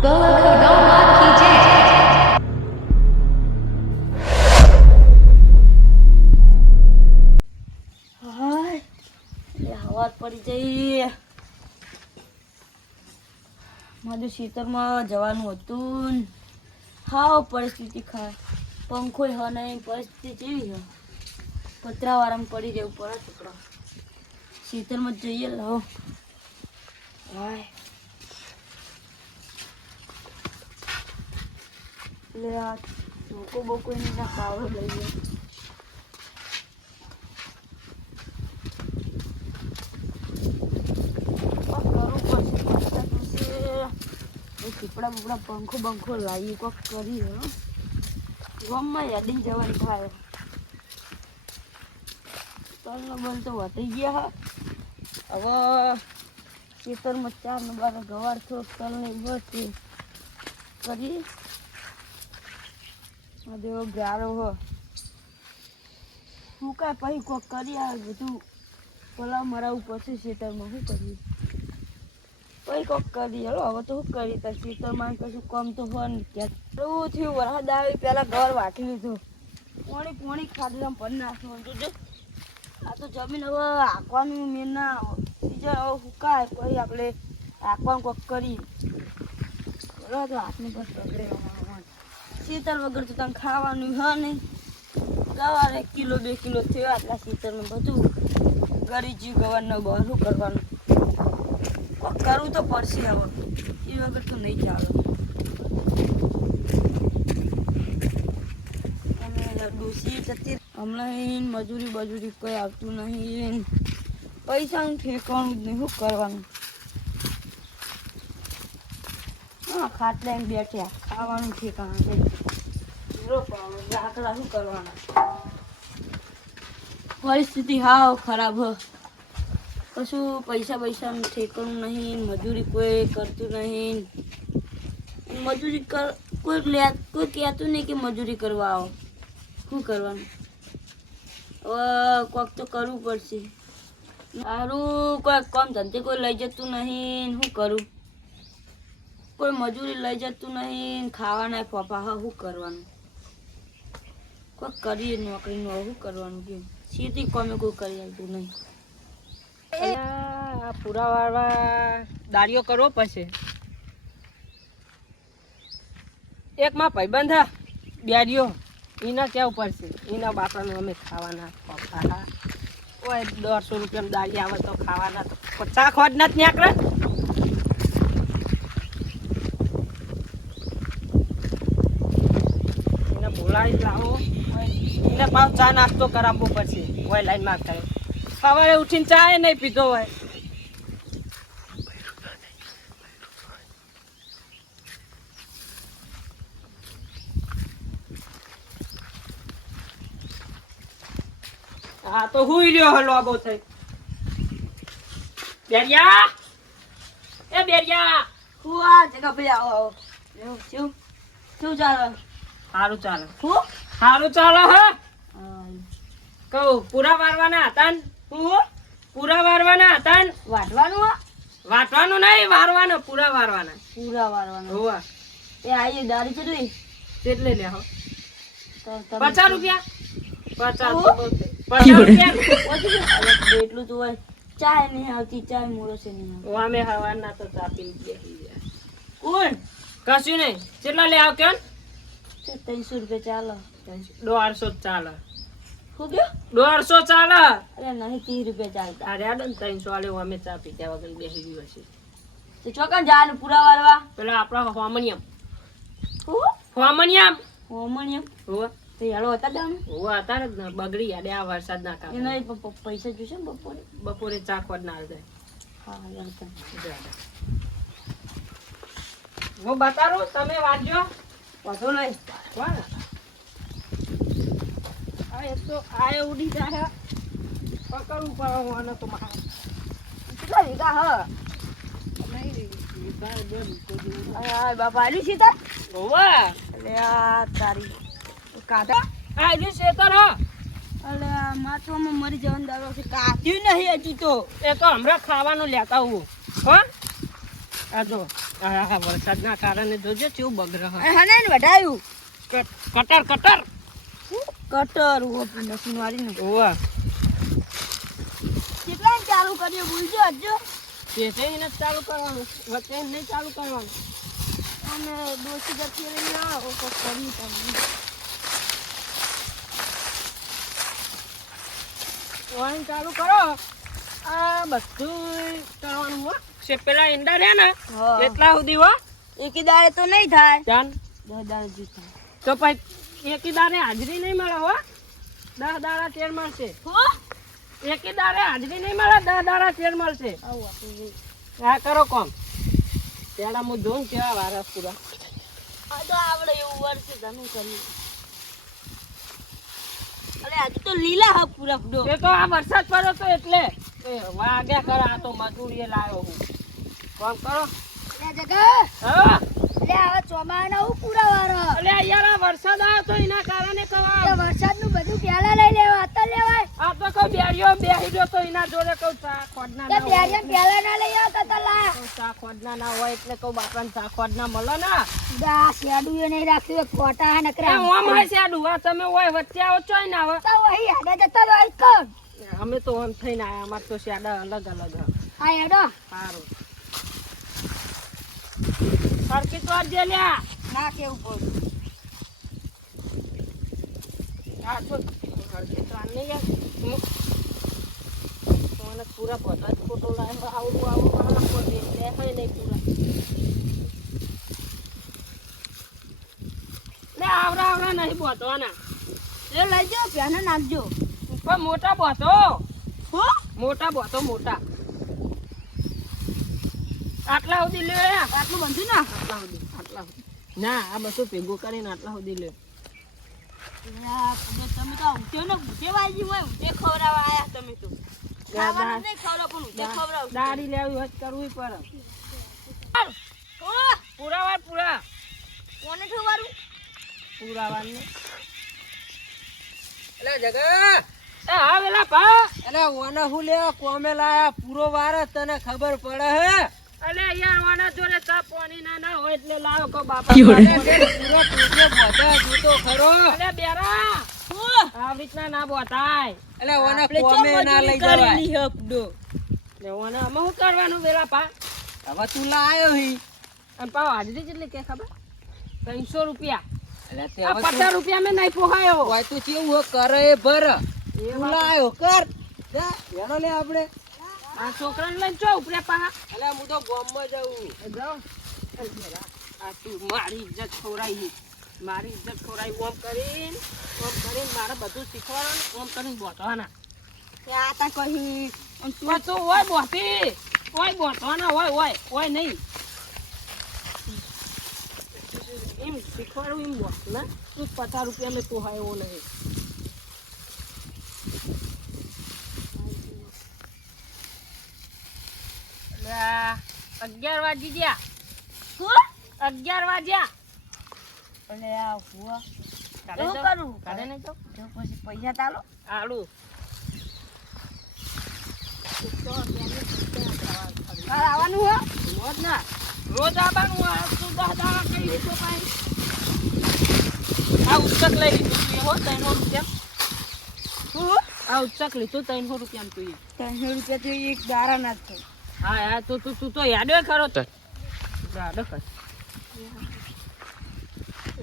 હવા પડી જઈ મારે ખેતરમાં જવાનું હતું. હાવ પરિસ્થિતિ ખરાબ, પંખો હ નહીં, પરિસ્થિતિ કેવી છે, પતરાવાળામાં પડી રહેવું પડે. છોકરા ખેતરમાં જઈએ લો. હાય એટલે આ લોકો બોકો એના પાવડો લઈએ. કપડા બપડા પંખો બંખો લાવી કોક કરી ગામમાં યાદી જવાનું થાય. તલનો બલ તો વધી ગયા. હવે ખેતરમાં 4 ને 12 ગવાર થોડોક તલની બસ કરી દેવો ગારો હો શું કાંઈ પછી કોક કરી આવે બધું પલા મરાવું પછી ખેતરમાં શું કરીએ કોઈ કોક કરી. હલો હવે તો શું કરી તાર ખેતરમાં કશું કામ તો હોય ને ત્યાં એવું થયું. વરસાદ આવી પહેલાં ઘર વાટી લીધું, પોણી ખાધું પણ નાખવાનું જોજો. આ તો જમીન હવે આંકવાનું મેં ના બીજા હવે સુકાય પછી આપણે આંકવાનું કોક કરી. બરાબર તો હાથને બસ પકડે શીતળ વગર તો તમે ખાવાનું હ નહીં. ગવાર 1 કિલો 2 કિલો થયો આટલા શીતળમાં બધું ગરી જીવ ગવારનો બહાર શું કરવાનું કરવું તો પડશે. હવે એ વગર તો નહીં ચાલે. ડોસી જતી હમણાં મજૂરી બજૂરી કોઈ આવતું નહીં, પૈસાનું ઠેકાણું જ નહીં. શું કરવાનું? હા ખાટલા એમ બેઠ્યા, ખાવાનું ઠેકાણું લાકડા શું કરવાના? પરિસ્થિતિ હાવ ખરાબ હ. કશું પૈસાનું ઠેકાણું નહીં, મજૂરી કોઈ કરતું નહીં. મજૂરી કોઈ કહેતું નહીં કે મજૂરી કરવા આવો. શું કરવાનું? હવે કોક તો કરવું પડશે. સારું કોઈ કામ ધંધે કોઈ લઈ જતું નહીં. શું કરું? કોઈ મજૂરી લઈ જતું નહીં. ખાવાના ફોફા શું કરવાનું? કોઈ કરીએ નોકરીનું શું કરવાનું? કે સીધી કોમે કોઈ કરી આવતું નહીં. પૂરા વાળવા દાળીઓ કરવો પડશે. એક માં ભાઈબંધ હા બેડીઓ એના કેવું પડશે. એના બાપાનું અમે ખાવાના પપ્પા ઓય 150 રૂપિયામાં દાળી આવે તો ખાવાના તો 50 ખોટ ના જ નીકળે. એને બોલાવી લાવો, એને પાછો ચા નાસ્તો કરાવવો પડશે. ઓય લાઈનમાં કરે સવારે ઉઠીને ચા નહીં પીધો હોય. હા તો હુઈ રહ્યો હલો આબો થઈ. બેરિયા એ બેરિયા હું આ જગા ભાઈ આવો શું ચાલે? સારું ચાલે. હું સારું ચાલે હે કહું પૂરા વારવાના હતા ને? પૂરા વારવાના હતા ને? વાટવાનું વાટવાનું નહીં, વારવાનું. પૂરા વારવાના. પૂરા વારવાનું હોવા એ આઈએ દારી કેટલી કેટલે લે હો? તો 50 રૂપિયા. 50 રૂપિયા એટલું તો હોય. ચાય નહીં આવતી, ચાય મોડો છે નહીં. અમે હવાના તો ચા પીને બેસી ગયા. કોણ? કશું નહીં. કેટલા લે આવ કેમ? 300 રૂપિયા ચાલો. 150 ચાલે. શું ગયો? 150 ચાલે. અરે નહીં 30 રૂપિયા ચાલતા. અરે આડો ને 300 આલે. અમે ચા પીધા વગર બેસી ગયો છે. તો ચોકન જવાનું પૂરા વારવા? પેલા આપણા હોમનિયમ. હું હોમનિયમ હોમણિયમ હોવા તો હેલો હતા દામ હોવા અત્યારે જ ને બગડી યાડે આ વરસાદ ના કારણે. એના પૈસા જોશે ને બપોરે ચા ખોટ ના આવે. હા હું બતાવું તમે વાંચજો. વાંધો નહીં. એ તો આ ઉડી જાય પકડવું પડે. આનો તો મારે કેટલા વીઘા હ? બાપા આલ્યું છે તાર? હોવા એટલે આ તારી કાંટા આ જે શેતર હો. એટલે આ માથામાં મરી જવાનું દાડો છે. કાઢ્યું નહીં હજી તો. એ તો હમણાં ખાવાનું લેતા હું હો. આ જો આ વરસાદના કારણે જોજો કેવું બગડે છે. અને હને ને વઢાયું કટર કટર કટર મશીન વાળી ને ઓવા કેટલા ચાલુ કર્યો ભૂલજો હજો પેટે એને જ ચાલુ કરવાનું, વચ્ચે એમ નહીં ચાલુ કરવાનું. અને દોસ્તી ગતિ લઈ આવો તો કરી તમે વાઈન ચાલુ કરો. આ બધું કરવાનું હો. છે પેલા ઈંડા રહ્યા ને હા. એટલા સુધી હો. એકી દાડે તો નહીં થાય જાન 10 દાડે જ થાય તો પછી એકી દાડે હાજરી નહીં મળે હો. 10 દાડા તેર મળશે. હો એકી દાડે હાજરી નહીં મળે, 10 દાડા તેર મળશે. આવું આપણે આ કરો કોમ. પેલા હું જોઉં કેવા વારસ પૂરા. આ તો આવડે એવું વર્ષે તમે કર્યું અરે આજે તો લીલા હા પૂરા ફૂડો એ તો આ વરસાદ પડ્યો તો એટલે વાગ્યા કરા. આ તો મજૂરીએ લાવ્યો હું. કોમ કરો. જગા હા એટલે આવા ચોમાના હું પૂરા વારો અલે યાર આ વરસાદ આવ્યો તો એના કારણે કવા વરસાદ નું બધું પેલા લઈ લેવા અત્યારે લેવાય આ તો કહું બેરીઓ બેહી ગયો તો એના જોડે કહું ચા ખોડના ના હોય. પેલા ના લઈ આવતા તો લા કહું ચા ખોડના ના હોય એટલે કહું બાપાને ચા ખોડના મળે ને. દા શેડું એ નહીં રાખ્યું ખોટા હે એ નકરા ઓમ હોય છે આડું. આ તમે હોય વચ્ચે આવો ચોય ના આવે. તો વહી આડા જતા તો આઈ કોણ અમે તો ઓમ થઈને આયા. અમાર તો શાડા અલગ અલગ હ. આ હેડો સારું સરકી તો જે લ્યા. ના કેવું પડ્યું હા તો સરકી તો આને યાર મને પૂરા બધા જ ફોટો લાવ્યા. આવડું આવડું આખો દેખાય નહીં પૂરા. લે આવડા આવડા નહીં બોધવાના. એ લઈ જાઓ પેને નાખજો પણ મોટા બોધો. હો મોટા બોધો મોટા. આટલા સુધી લે. આટલું બંધું ના આટલા સુધી આટલા સુધી ના આ બધું ભેગું કરીને આટલા સુધી લે. તમે તો ઉઠ્યો ને ઉઠે વાજી હોય ઉઠે ખવડાવવા આયા તમે તો ખાવાનું નહીં ખવડાવ પણ ઉઠે ખવડાવ દાડી લેવી હોય તો કરવી પડે. પૂરા વાર પૂરા કોને ઠોવારું પૂરા વાર ને એટલે જગા એ હા વેલા પા એટલે ઓને હું લે કોમે લાયા પૂરો વાર તને ખબર પડે હે. અલે યાર ઓના જોડે ચા પાણી ના હોય એટલે લાવો કો બાપા. પૂરો પૂરો બોધા જોતો ખરો. અલે બેરા આ રીતના ના બોતાય. એટલે ઓને કોમે ના લઈ જવાય. લે ઓને અમે શું કરવાનું વેલા પા. હવે તું લાયો હી અને પાવ હાજરી કેટલી કે ખબર 300 રૂપિયા. એટલે તે 50 રૂપિયા મેં નહીં પોહાયો હોય તો કેવું કરે ભર તું લાયો કર જા એનો લે આપણે આ છોકરાને લઈને જો ઉપરે પા. એટલે હું તો ગામમાં જાઉં જાઉં. આ તું મારી ઇજ્જત ખોરાઈ. મારી ઇજ્જત ખોરાઈ. ઓમ કરીને મારે બધું શીખવાડવાનું. ઓમ કરીને બોધવાના. આ તા કહી તું હોય બોધી હોય બોધવાના હોય નહીં એમ શીખવાડું એમ બોધ ને. તું 50 રૂપિયા મેં પોહાય એવો નહીં. એટલે 11 વાગી ગયા. શું 11 વાગ્યા. અને આ હુઆ કાઢે શું જાઓ? કરું કાઢે નહીં જાઓ? તો પછી પૈસા તાલો આલુ કાલ આવવાનું હો રોજ ના રોજ આવવાનું. આ તું 10 દાડા કઈ દીધો ભાઈ. આ ઉચ્ચક લઈ લીધું તું હો 300 રૂપિયા. શું આ ઉચ્ચક લીધું 300 રૂપિયા તું. 300 રૂપિયા તો એક દારા ના જ થાય હા યાર તું તો યાદ ખરો તો યાદ કર.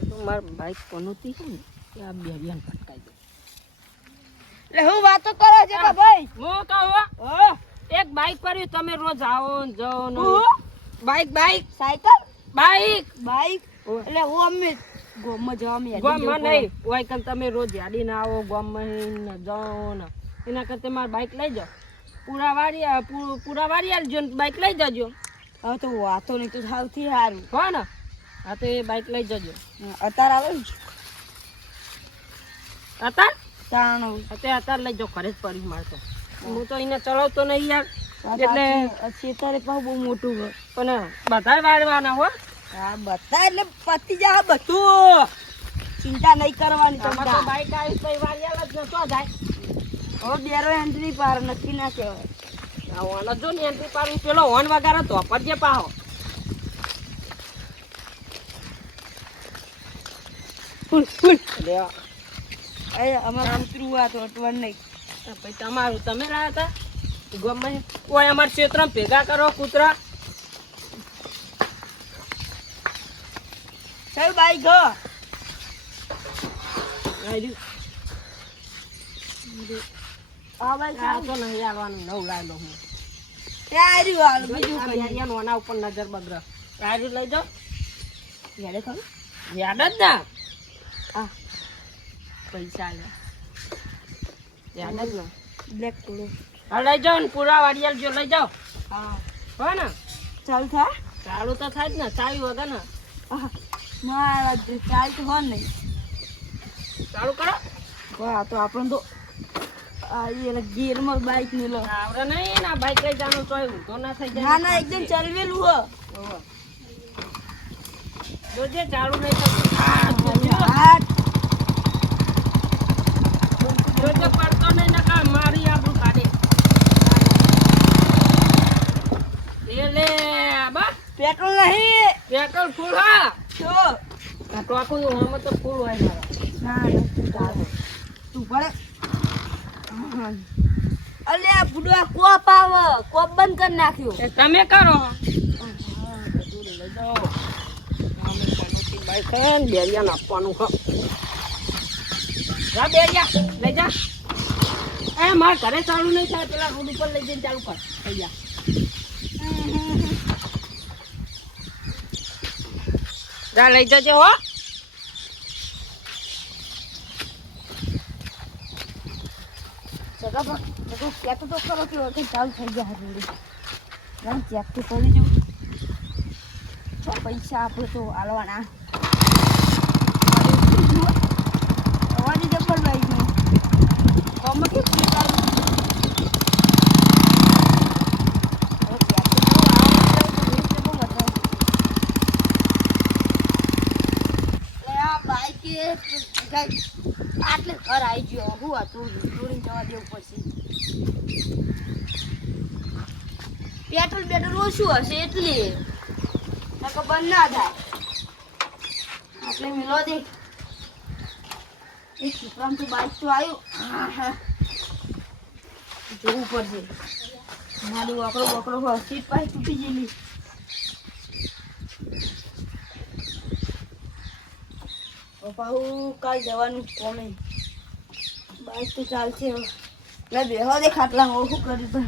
તો માર બાઈક કોનોતી છે ને કે આ બે બેન પટકાઈ દે. એટલે હું વાતો કરો છે કે ભાઈ હું કહું એક બાઈક પર તમે રોજ આવો ને જાઓ ને. બાઈક સાયકલ બાઈક બાઈક એટલે હું અમે ગોમમાં જવા અમે ગામમાં નહીં હોય કે તમે રોજ યાદી ના આવો ગામમાં ને જાઓ ને એના કરતા મારે બાઈક લઈ જાઓ. પૂરા વાળી જો બાઈક લઈ જજો. હવે તો વાતો નહીં તો સૌથી સારું હો ને હા તો એ બાઈક લઈ જજો. અત્યારે આવે ને અત્યાર તાણો અત્યારે લઈ જાઓ. ઘરે જ પડી મારતો હું તો એને ચલાવતો નહીં યાર. એટલે ખેતરે પણ બહુ મોટું હોય પણ બધા વાળવાના હો. હા બધા એટલે પતી જા બધું ચિંતા નહીં કરવાની આમાં તો બાઈક આવી તો વાળિયાલ જ નતો જાય. હવે બેરો એન્ટ્રી પાર નક્કી ના કહેવાય આ ઓન જો ને એન્ટ્રી પાડવી પેલો હોન વગાડે તો પડજે પાહો. ફૂલ ફૂલ લ્યો. એ અમારું કૂતરું આ તો અટવાનું નહીં. પછી તમારું તમે લાયા હતા ગમે કોઈ અમારા ક્ષેત્રમાં ભેગા કરો કૂતરા. સાહેબ બાઈક ગયો. આ બાઈક આ તો નહીં આવવાનું નવું લાવેલો હું. ત્યાં આવ્યું હાલ બીજું આ કઈ બેરિયાનું આના ઉપર નજર બગડે. રાયડું લઈ જાઓ. યાડે ખરું યાદ જ ના આ પૈસા લે યાદ જ ના. બ્લેક થોડો હા લઈ જાઓ ને પૂરા વાડિયાલ જો લઈ જાઓ. હા હો ને ચાલુ થાય ચાલુ તો થાય જ ને ચાવી વગર ને. મારા ચાલ તો હોય નહીં. ચાલુ કરો. વાહ તો આપણે તો આ એ ગીરમાં બાઈક મેલો. આવડે નહીં ને ભાઈ કઈ જાણો તો ઊંધો ના થઈ જાય. ના ના એકદમ ચલવેલું હો. ઓહો. જોજે ચાલુ નહીં થતું. આ જોજો. હાથ જોજે પડતો નહીં નકા મારી આબરૂ કાઢે. એ લે બા પેટ્રોલ નહીં પેટ્રોલ ફૂલ હા. તો આ ટોકું આમાં તો ફૂલ હોય મારો. ના તું પડે અલે આ બુડવા કોપ આવે કોપ બંધ કરી નાખ્યો. એ તમે કરો. લઈ જાઓ. અમે પનોતી બાઈક છે ને બેરિયાને આપવાનું ખો. જા બેરિયા લઈ જા. એ મારા ઘરે ચાલુ નહીં થાય પેલા રોડ ઉપર લઈ જઈને ચાલુ કર થઈ જા. જા લઈ જજે હો. જગા પર જગો કહેતો તો ખરો કે વખત ચાલુ થઈ ગયા રોડે. રામ ચેક તો કરી જો તો પૈસા આપણે તો આલવાના. અવાજ જબર બાઈક નો કોમાં કે ફ્રી ચાલુ. આટલે ઘર આવી ગયો હું હતું દોડીને જવા દેવું પડશે. પેટ્રોલ પેટ્રોલ ઓછું હશે એટલે નકર બંધ ના થાય. આટલે મિલો દે એક સુપ્રામ તો બાઈક તો આવ્યું. જોવું પડશે. મારું વાકડો બકડો હોય સીટ પાસે તૂટી ગયેલી. પપ્પા હું કાલ જવાનું કોમે બાઈક તો ચાલશે હવે. મેં બેહો દે ખાટલા શું કર્યું પણ